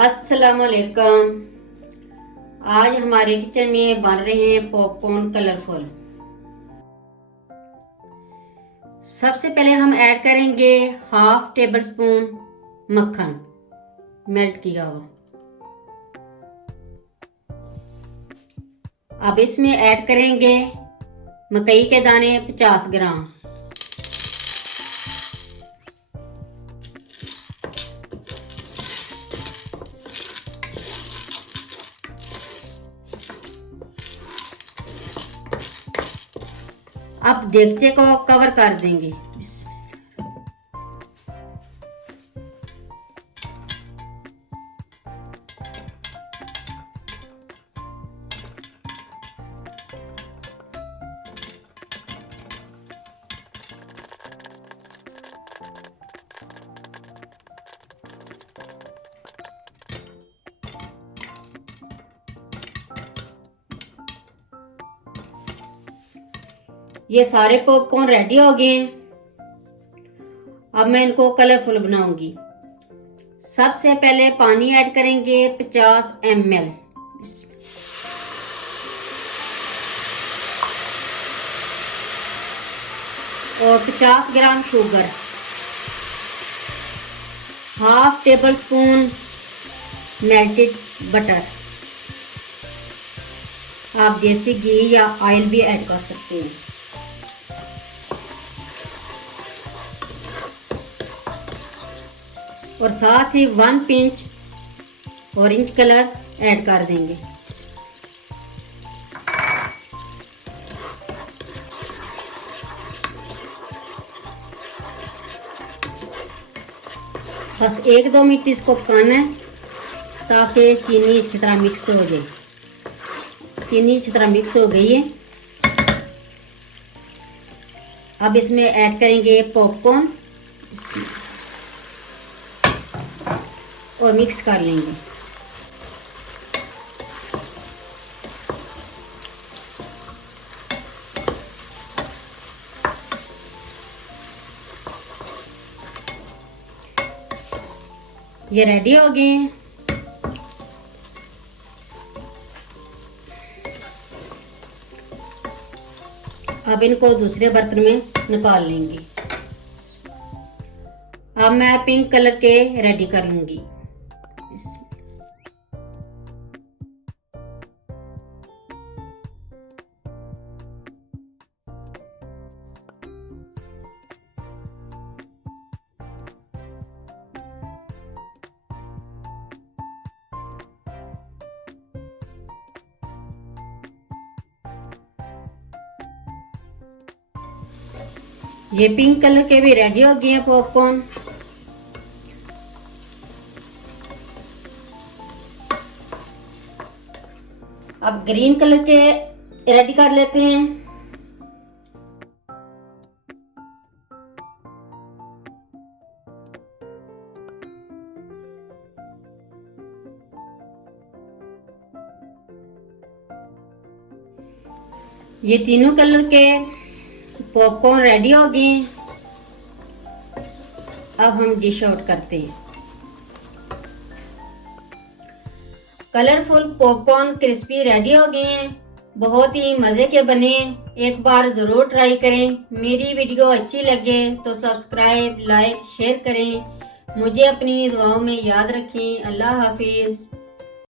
अस्सलाम वालेकुम। आज हमारे किचन में बन रहे हैं पॉपकॉर्न कलरफुल। सबसे पहले हम ऐड करेंगे हाफ टेबल स्पून मक्खन मेल्ट किया हुआ। अब इसमें ऐड करेंगे मकई के दाने 50 ग्राम, अब देगचे को कवर कर देंगे। ये सारे पॉपकॉर्न रेडी हो गए हैं। अब मैं इनको कलरफुल बनाऊंगी। सबसे पहले पानी ऐड करेंगे 50 ml और 50 gram sugar, half table spoon melted butter. आप देसी घी या ऑयल भी ऐड कर सकते हैं। और साथ ही 1 पिंच ऑरेंज कलर ऐड कर देंगे। बस 1-2 मिनट इसको पकाना है ताकि चीनी अच्छी तरह मिक्स हो जाए। चीनी अच्छी तरह मिक्स हो गई है। अब इसमें ऐड करेंगे पॉपकॉर्न और मिक्स कर लेंगे। ये रेडी हो गए हैं। अब इनको दूसरे बर्तन में निकाल लेंगे। अब मैं पिंक कलर के रेडी कर लूंगी। ये पिंक कलर के भी रेडी हो गए हैं पॉपकॉर्न। अब ग्रीन कलर के रेडी कर लेते हैं। ये तीनों कलर के पॉपकॉर्न रेडी हो गए। अब हम डिश आउट करते हैं। कलरफुल पॉपकॉर्न क्रिस्पी रेडी हो गए हैं। बहुत ही मजे के बने। एक बार जरूर ट्राई करें। मेरी वीडियो अच्छी लगे तो सब्सक्राइब, लाइक, शेयर करें। मुझे अपनी दुआओं में याद रखें। अल्लाह हाफिज।